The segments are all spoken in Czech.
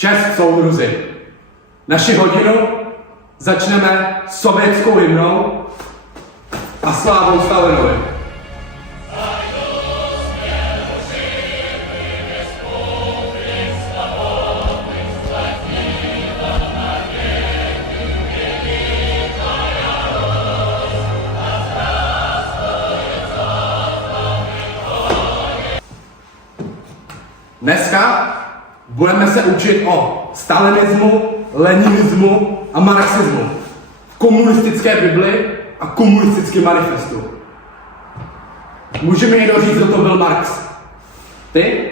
Čest soudruzi. Naši hodinu začneme sovětskou hymnou a slávou Stalinovi. Dneska budeme se učit o stalinismu, leninismu a marxismu, komunistické Bibli a komunistickém manifestu. Může mi někdo říct, kdo to byl Marx? Ty?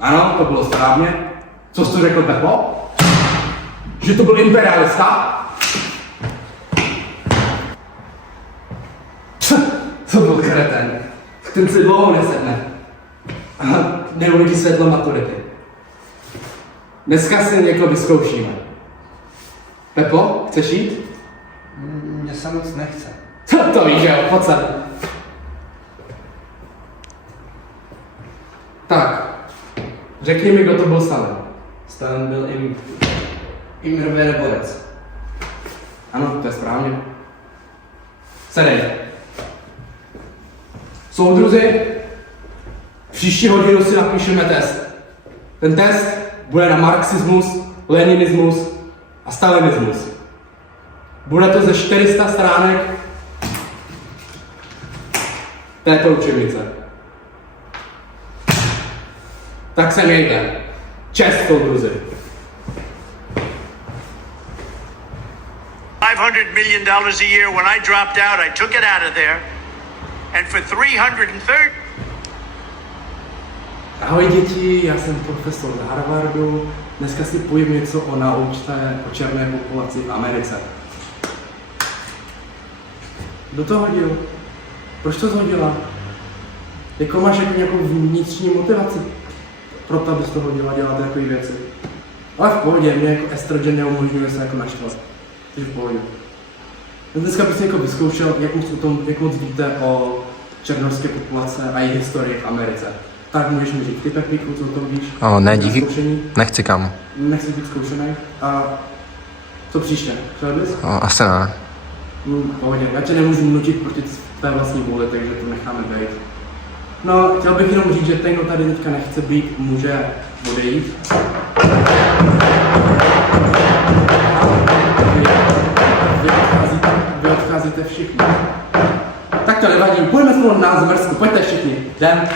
Ano, to bylo správně. Co jsi to řekl, Pepo? Že to byl imperialista? To byl kreten. Ten si dlouho nesedne. Neuvidí světlo maturity. Dneska si někoho vyzkoušíme. Pepo, chceš jít? Mně se moc nechce. To víš, že jo, pojď sem. Tak, řekni mi, kdo to byl Stalin. Stalin byl mírový borec. Ano, to je správně. Sedej. Soudruzi, příští hodinu si napíšeme test. Ten test bude na marxismus, leninismus a stalinismus. Bude to ze 400 stránek této učebnice. Tak se mějte. Čest, soudruzi. $500 million a year. When I dropped out, I took it out of there. And for 330... Ahoj děti, já jsem profesor z Harvardu. Dneska si povím něco o nauce o černé populaci v Americe. Kdo to hodil? Proč to zhodila? Jako máš jako nějakou vnitřní motivaci pro to, abys to hodila dělat takové věci. Ale v pohodě, mě jako estrogen neumožňuje se jako naštvat. Takže v pohodě. Dneska bych si jako vyzkoušel, jak moc víte o černošské populace a její historii v Americe. Tak můžeš mi říct, ty Pepíku, co o tom víš? Ne, díky. Nechci, kam. Nechci být zkoušený. A co příště? Chtěl bys? Asi ne. Pohodě, já tě nemůžu nutit proti tvé vlastní vůli, takže to necháme být. No, chtěl bych jenom říct, že ten, kdo tady teďka nechce být, může odejít. Vy odcházíte všichni. Tak to nevadí, půjdeme spolu na zmrzku, pojďte všichni, jdem.